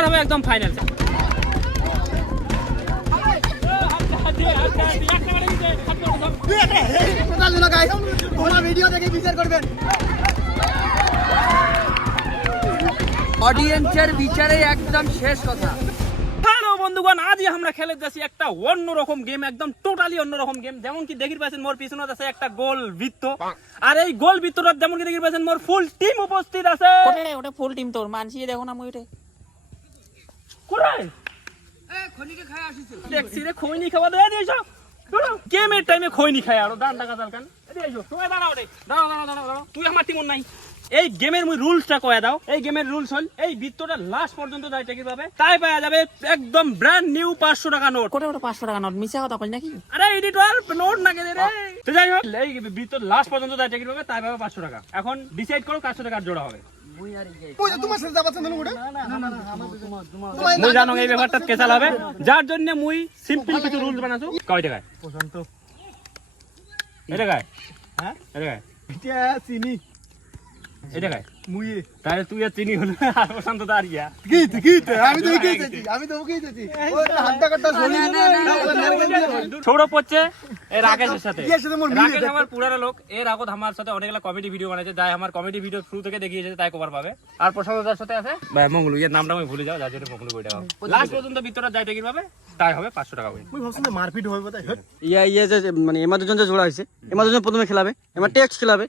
এবার হবে একদম ফাইনাল। অডিয়েন্সের বিচারে একদম শেষ কথা। হ্যালো বন্ধুগণ, আজই আমরা খেলে যাচ্ছি একটা অন্যরকম গেম, একদম টোটালি অন্যরকম গেম। যেমন কি দেখি পাচ্ছেন মোর পিছনে আছে একটা গোল বৃত্ত, আর এই গোল বৃত্তটা যেমন কি দেখি পাচ্ছেন মোর ফুল টিম উপস্থিত আছে। ওটা ফুল টিম তোর মানছি, দেখো না মুইটা কোরাই খনিকে খায় আসিছে দেখছি রে, খৈনি খাওয়া দেয় দিয়েছ গেমের টাইমে, খৈনি খায় আরো ডান টাকা দরকার। তুমি দাঁড়াও রে, দাঁড়াও দাঁড়াও দাঁড়াও দাঁড়াও, তুই আমার টিমন নাই। এই গেমের মুই রুলসটা কয়ে দাও। এই গেমের রুলস হল এই বৃত্তটা লাস্ট পর্যন্ত যায় টিকিট পাবে, তাই পাওয়া যাবে একদম ব্র্যান্ড নিউ 500 টাকা নোট। কোটা ওটা 500 টাকা নোট মিছা কথা কই নাকি? আরে এডিটর নোট না কেন রে? তো যাই হোক, এই বৃত্ত লাস্ট পর্যন্ত যায় টিকিট পাবে, তাই পাবে 500 টাকা। এখন ডিসাইড করো কার সাথে কার জোড়া হবে। মুই জানো এই ব্যাপারটা কেসাল হবে, যার জন্য মুই সিম্পল কিছু রুলস বানাছো। কয় টাকায় পছন্দ? এটা গায়, হ্যাঁ এটা গায়, এটা চিনি, এটা গায় মুই। তাহলে তুই আর চিনি হলো আর প্রশান্ত তো আর ইয়া আমি তো ছোড়ো পড়ছে এর রাকেশের সাথে। রাকেশ আমার পুরানো লোক, এর আগত আমার সাথে অনেকগুলো কমেডি ভিডিও বানাইছে, যাই আমার কমেডি ভিডিও শুরু থেকে দেখিয়েছে, তাই কভার পাবে। আর প্রশান্তদার সাথে আছে ভাই মঙ্গলু, এর নামটা আমি ভুলে যাও, যার জন্য মঙ্গলু বইটা লাস্ট পর্যন্ত ভিতরে যাই টিকিট পাবে, তাই হবে 500 টাকা। মুই ভাবছিলাম মারপিট হইব তাই ইয়ে যে মানে এমা দুজন যে জোড়া হয়েছে, এমা দুজন প্রথমে খেলাবে, এমা টেস্ট খেলাবে,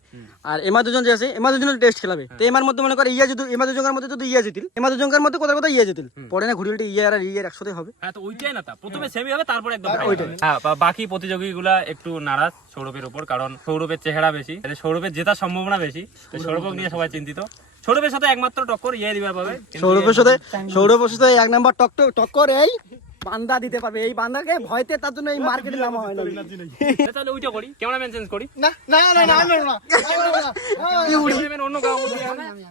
আর এমা দুজন যে আছে এমা দুজন টেস্ট খেলাবে। তো এমার মধ্যে মনে করে ইয়া যদি এমা দুজনের মধ্যে যদি ইয়া জিতিল, এমা দুজনের মধ্যে কথা ইয়া জিতিল, পরে না ঘুরি উল্টে ইয়া আর ইয়ের একসাথে হবে। হ্যাঁ তো ওইটাই না, তা প্রথমে সেমি হবে, তারপর একদম হ্যাঁ। বাকি প্রতিযোগীগুলা একটু নারাজ সৌরভের উপর, কারণ সৌরভের চেহারা বেশি, সৌরভের জেতার সম্ভাবনা বেশি, সৌরভ নিয়ে সবাই চিন্তিত। সৌরভের সাথে একমাত্র টক্কর ইয়ে দিবার পাবে, সৌরভের সাথে এক নাম্বার টক্কর এই বান্দা দিতে পারবে। এই বান্দাকে ভয়তে তার জন্য এই মার্কেটে নামা হয় না। তাহলে ওইটা করি, ক্যামেরাম্যান চেঞ্জ করি না না না না না ক্যামেরাম্যান অন্য কাউ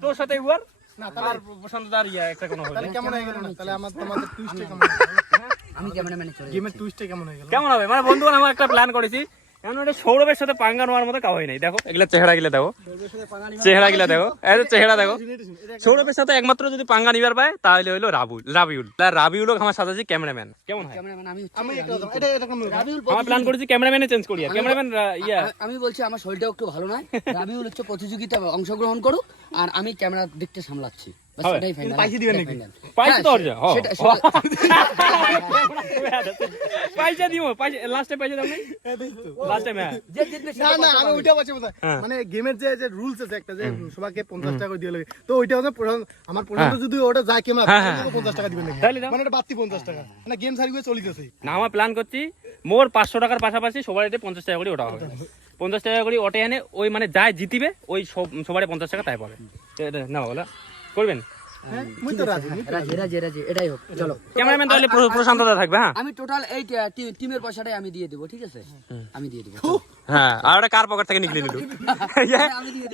তোর সাথে উয়ার না, তার পছন্দ আর ইয়া একটা কোনো হবে কেমন হয়ে গেল না? তাহলে আমার তোমাদের টুইস্টে কেমন আমি ক্যামেরাম্যানে চলে গেমের টুইস্টে কেমন হয়ে গেল? কেমন হবে? মানে বন্ধুগণ আমরা একটা প্ল্যান করেছি, এমন একটা সৌরভের সাথে পাঙ্গা নেওয়ার মতো কাউ হয় নাই। দেখো এগুলা চেহারা গিলা দেখো, চেহারা গিলা দেখো, এই চেহারা দেখো। সৌরভের সাথে একমাত্র যদি পাঙ্গা নিবার পায় তাহলে হইলো রাবিউল আমার সাথে আছে ক্যামেরাম্যান। কেমন হয়? ক্যামেরাম্যান আমি এটা কেমন আমরা প্ল্যান করেছি ক্যামেরাম্যানে চেঞ্জ করি, ক্যামেরাম্যান ইয়া। আমি বলছি আমার শরীরটাও একটু ভালো নয়, রাবিউল হচ্ছে প্রতিযোগিতা অংশগ্রহণ করুক আর আমি ক্যামেরা দেখতে সামলাচ্ছি, বাস এটাই ফাইনাল। পাইছি দিবেন নাকি? পাইছে তো অর্জা পাইছে দিব, পাইছে লাস্টে পাইছে দাও নাই লাস্টে ম্যাচ যে জিতবে না না আমি ওইটা বলছি মানে গেমের যে রুলস আছে একটা, যে সবাইকে 50 টাকা করে দিয়ে লাগে, তো ওইটা হচ্ছে আমার পর্যন্ত যদি ওটা যায় ক্যামেরা 50 টাকা দিবেন নাকি? তাহলে দাও। মানে এটা বাড়তি 50 টাকা না, গেম সারি করে চলিতেছে না। আমরা প্ল্যান করছি মোর 500 টাকার পাশাপাশি সবার এটা 50 টাকা করে ওটা হবে, 50 টাকা করে ওটে এনে ওই মানে যায় জিতিবে ওই সবারে 50 টাকা তাই পাবে। না বলা করবেন? মুই তো রাজি রাজি এটাই হোক। চলো ক্যামেরাম্যান তাহলে প্রশান্তদা থাকবে। হ্যাঁ আমি টোটাল এই টিমের পয়সাটাই আমি দিয়ে দেবো, ঠিক আছে? আমি দিয়ে দেবো। হ্যাঁ, আর ওটা কার পকেট থেকে নিকলি নিলু?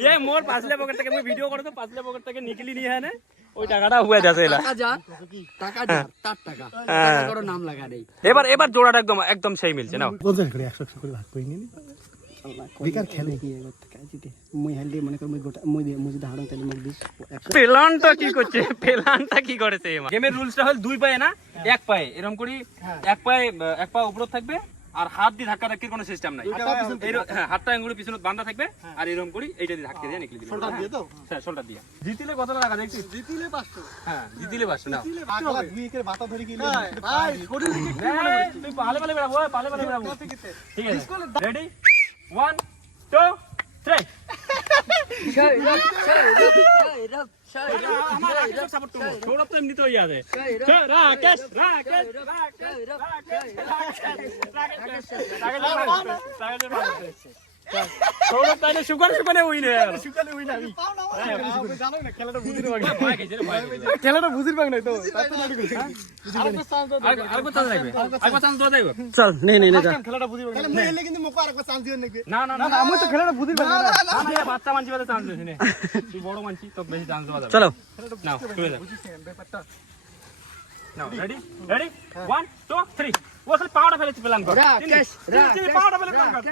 এ মোর পাছলে পকেট থেকে মই ভিডিও করে তো পাছলে পকেট থেকে নিকলি নিয়ে আনে ওই টাকাটা হুয়া যাচ্ছে এলা টাকা যা তার টাকা টাকা করো নাম লাগা নেই। এবার জোড়াটা একদম সেই মিলছে না। 50 করে 100 করে ভাগ করে নিনি বেকার খেলে কি করতে কাজিতে মই হেলদি মনে কর মই গোটা মই যদি হারন তাহলে মোক দিস। পেলানটা কি করছে? পেলানটা কি করেছে? গেমের রুলসটা হল দুই পায়ে না এক পায়ে, এরকম করি এক পা উপরে থাকবে আর হাত দিয়ে ধাক্কা ধাক্কির কোনো সিস্টেম নাই। হাতটা আঙ্গুলি পিছনে বাঁধা থাকবে আর এরকম করি এইটা দিয়ে ধাক্কা দিয়ে নিকলি দিবে। শোল্ডার দিয়ে তো? হ্যাঁ শোল্ডার দিয়ে। জিতিলে কত টাকা দেখছিস? জিতিলে 500। হ্যাঁ জিতিলে 500 না। আগলা দুই একের মাথা ধরে গেলে ভাই শরীর কি তুই পালে বেড়াবো, পালে বেড়াবো। ঠিক আছে রেডি 1 2 3 সৌরভ তো এমনিতে হয়ে আছে। রাকেশ সৌরভ তাইলে সুকানে উইন হয়ে গেল। জানো না খেলাটা বুঝির ভাগ খেলাটা বুঝির ভাগ নাই তো আরেকবার চান্স লাগবে, আরেকবার চান্স দেওয়া যাবে। চল নে যা খেলাটা বুঝির ভাগ তাহলে মই এলে কিন্তু মোকে আরেকবার চান্স দিবেন নাকি? না আমি তো খেলাটা বুঝির ভাগ না না বাচ্চা মানছি বাদে চান্স দিছিস নে, তুই বড় মানছি তো বেশি চান্স দেওয়া যাবে। চলো নাও শুরু যাও। ব্যাপারটা নাও রেডি রেডি 1 2 3 ও খালি পাওয়াটা ফেলেছি প্ল্যান কর রাকেশ চিনি পাওয়াটা ফেলে প্ল্যান কর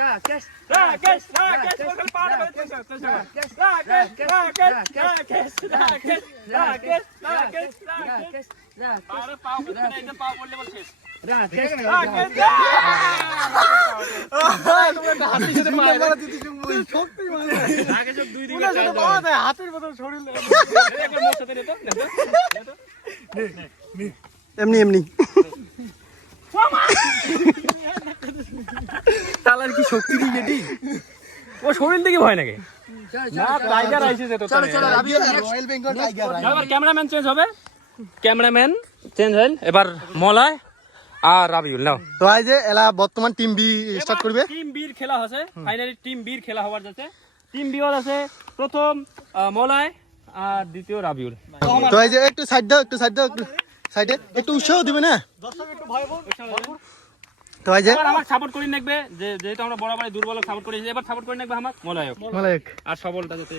রাকেশ রাকেশ ও খালি পাওয়াটা ফেলেছি রাকেশ আরে পাও বলতে না একদম পাও বললে বলছিস রাকেশ হাতির সাথে পায় না শক্তি মানে রাকেশ দুই দিকে পুরো সাথে পাওয়া যায় হাতির মতো শরীর একবার মোর সাথে নে তো এমনি এমনি তালার কি শক্তি দি যেটি ও শরীর থেকে ভয় নাকি না টাইগার আইছে যে তো চলো চলো রাবিউল রয়্যাল বেঙ্গল টাইগার এবার ক্যামেরাম্যান চেঞ্জ হবে ক্যামেরাম্যান চেঞ্জ হল এবার মলয় আর রাবিউল নাও তো আই যে এলা বর্তমান টিম বি স্টার্ট করবে টিম বির খেলা হচ্ছে ফাইনালি টিম বির খেলা হওয়ার যাচ্ছে টিম বি ওর আছে প্রথম মলয় আর দ্বিতীয় রাবিউল তো এই যে একটু সাইড দাও একটু সাইডে একটু উৎসাহ দিবে না তো এই যে এবার আমার সাপোর্ট করি নেকবে যে যেহেতু আমরা বরাবরই দুর্বল সাপোর্ট করি এবার সাপোর্ট করি নেকবে আমার মলয়ক মালিক আর সবলটা যাতে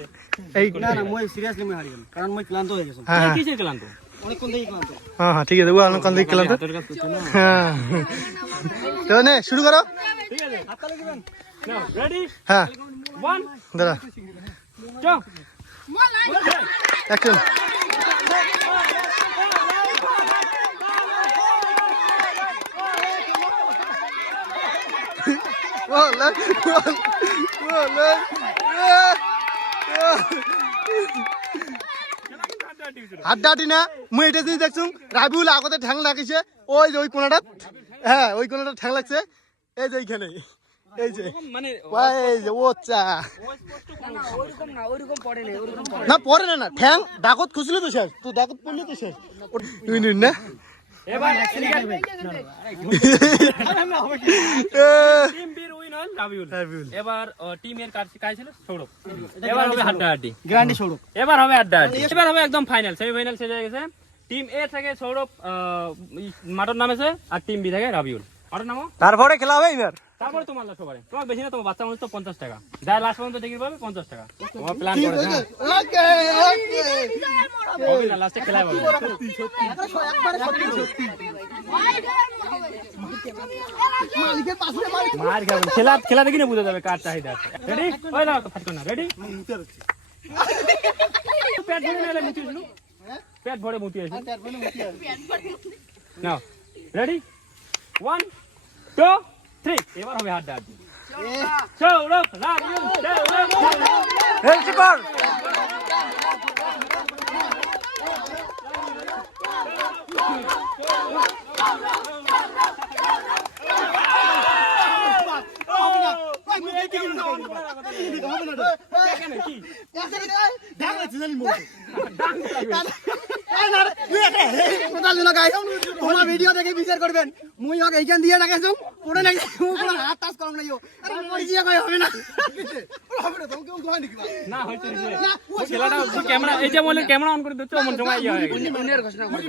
এই না না মই সিরিয়াসলি মই হারি গেলাম কারণ মই ক্লান্ত হয়ে গেছি হ্যাঁ কিসের ক্লান্ত অনেকক্ষণ থেকে ক্লান্ত হ্যাঁ হ্যাঁ ঠিক আছে ও আনো কান্দে খেলাম তো তোর কাছে তো না হ্যাঁ তো নে শুরু করো ঠিক আছে হাততালি দিবেন নাও রেডি হ্যাঁ 1 দাঁড়া চল অ্যাকশন বল হাড্ডাটি না মুই এটা যদি দেখছুম রাবিউল আগতে ঠ্যাং লাগিছে ওই যে ওই কোনাটা হ্যাঁ ওই কোনাটা ঠ্যাং লাগছে এই যে এইখানে এই যে মানে এই যে ও চা ওইরকম না ওইরকম পড়ে না ওইরকম পড়ে না পরে না ঠ্যাং ডাকত খুঁজলে তো শেষ তুই ডাকত পড়লে তো শেষ মিনিট না এবার টিম বির উইন হল রাবিউল এবার টিমের কাজ ছিল সৌরভ এবার হবে হাড্ডাহাড্ডি গ্যারান্টি সৌরভ এবার হবে আড্ডাহাড্ডি এবার হবে একদম ফাইনাল সেমিফাইনাল শেষ হয়ে গেছে টিম এ থেকে সৌরভ মাটন নামেছে আর টিম বি থেকে রাবিউল মাটন নামো তারপরে খেলা হবে এবার তারপরে তোমার লাস্ট সবারে তোমার বেশি না তোমার বাচ্চা মানুষ তো 50 টাকা যার লাস্ট পর্যন্ত টিকিট পাবে 50 টাকা তোমার প্ল্যান করে হ্যাঁ ওকে ওকে হবে না লাস্টে খেলায় বলবে মার খাবেন খেলা দেখি না বুঝা যাবে কার চাহিদা আছে রেডি ওই না ফাটকো না রেডি পেট ভরে নিলে মুতি শুনো পেট ভরে মুতি আছে নাও রেডি 1 2 3 এবার হবে হাড্ডাহাড্ডি সৌরভ রাবিউল সৌরভ হেলথ কর তোমার ভিডিও দেখে বিচার করবেন মুই হোক এইখান দিয়ে রাখাইছো পড়ে নাকি কোনো হাত টাচ করম নাই আরে মই জিয়া কই হবে না না হইছে খেলাটা ক্যামেরা এই যে বলে ক্যামেরা অন করে দিতে মন জমা ইয়া হয়ে গেছে উইনার ঘোষণা করবে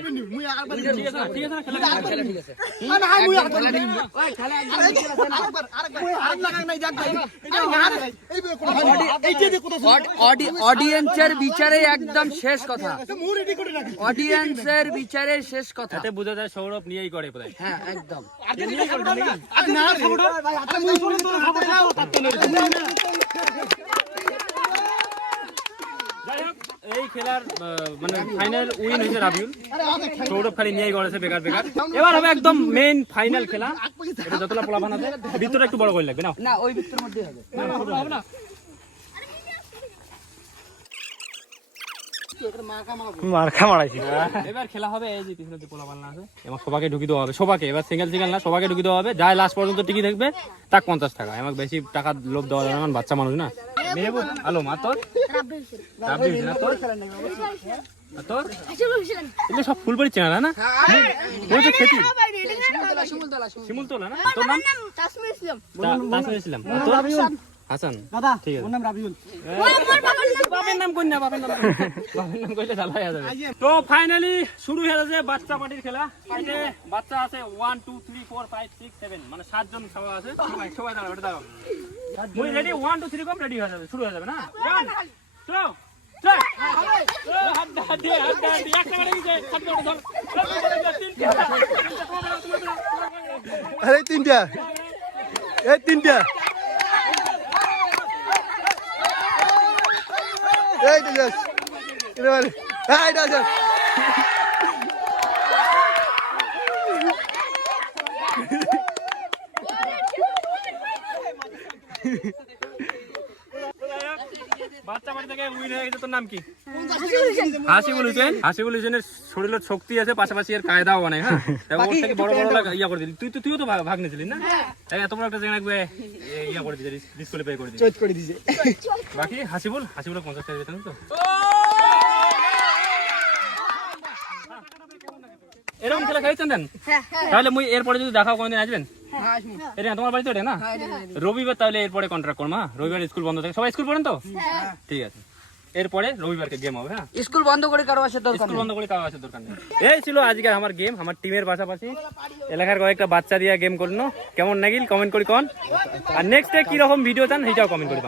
ঠিক আছে না খেলা ঠিক আছে ওই খেলা অডিয়েন্সের বিচারে একদম শেষ কথা অডিয়েন্সের বিচারে শেষ কথা এতে বোঝা যায় সৌরভ নিয়েই করে প্রায় হ্যাঁ একদম যাই হোক এই খেলার মানে ফাইনাল উইন হয়েছে রাবিউল সৌরভ খালি নিয়েই গড়েছে বেকার এবার হবে একদম মেইন ফাইনাল খেলা এটা যতটা পোলাপান আছে ভিতরে একটু বড় করে লাগবে না না ওই ভিতরের মধ্যেই হবে হবে না মার্কা মারাইছি এবার খেলা হবে এই যে পিছনে যে পোলাপান আছে এবং সবাইকে ঢুকি দেওয়া হবে সবাইকে এবার সিঙ্গেল না সবাইকে ঢুকি দেওয়া হবে যাই লাস্ট পর্যন্ত টিকি থাকবে তাক 50 টাকা আমাকে বেশি টাকা লোভ দেওয়া যাবে না বাচ্চা মানুষ না মেহবুব আলো মা তোর রাব্বি না তোর তোর এগুলো সব ফুলবাড়ি চেনা না ওই যে খেতি শিমুল তোলা না তোর নাম তাসমির ইসলাম তোর হাসান দাদা ঠিক আছে ওর নাম রাবিউল বাপের নাম কই না বাপের নাম কইলে ভালো হয়ে যাবে তো ফাইনালি শুরু হয়ে গেছে বাচ্চা পার্টির খেলা এই যে বাচ্চা আছে 1 2 3 4 5 6 7 মানে 7 জন সবাই আছে সবাই দাঁড়াও এটা দাঁড়াও মুই রেডি 1 2 3 কম রেডি হয়ে যাবে শুরু হয়ে যাবে না 1 2 3 হাড্ডাহাড্ডি আরে তিনটা এই তিনটা এই তো জাস্ট এবারে হ্যাঁ এটা জাস্ট বাচ্চা বাড়ি থেকে উইন হয়ে গেছে। তোর নাম কি? হাসিবুল হোসেন। হাসিবুল হোসেনের শরীরের শক্তি আছে, পাশাপাশি এর কায়দাও অনেক। হ্যাঁ, ওর থেকে বড় বড় ইয়া করে দিলি। তুইও তো ভাগ নিয়েছিলি না? এত বড় একটা জায়গা ইয়া করে দিয়েছে, ডিসকোয়ালিফাই করে দিয়েছে। চোট করে দিছে। বাকি হাসিবুল 50 টাকা যেতেন তো। এরকম খেলা খেলেছেন দেন? তাহলে মুই এরপরে যদি দেখাও কোনদিন আসবেন? এটা তোমার বাড়িতে ওটা না? রবিবার তাহলে এরপরে কন্ট্রাক্ট করবো। রবিবার স্কুল বন্ধ থাকে, সবাই স্কুল পড়েন তো? ঠিক আছে, এরপরে রবিবারকে গেম হবে। হ্যাঁ, স্কুল বন্ধ করে কারো আসার দরকার স্কুল বন্ধ করে কারো আসার দরকার নেই। এই ছিল আজকে আমার গেম, আমার টিমের পাশাপাশি এলাকার কয়েকটা বাচ্চা দিয়ে গেম করলো। কেমন নাগিল কমেন্ট করি কোন, আর নেক্সট ডে কি রকম ভিডিও চান সেটাও কমেন্ট করি।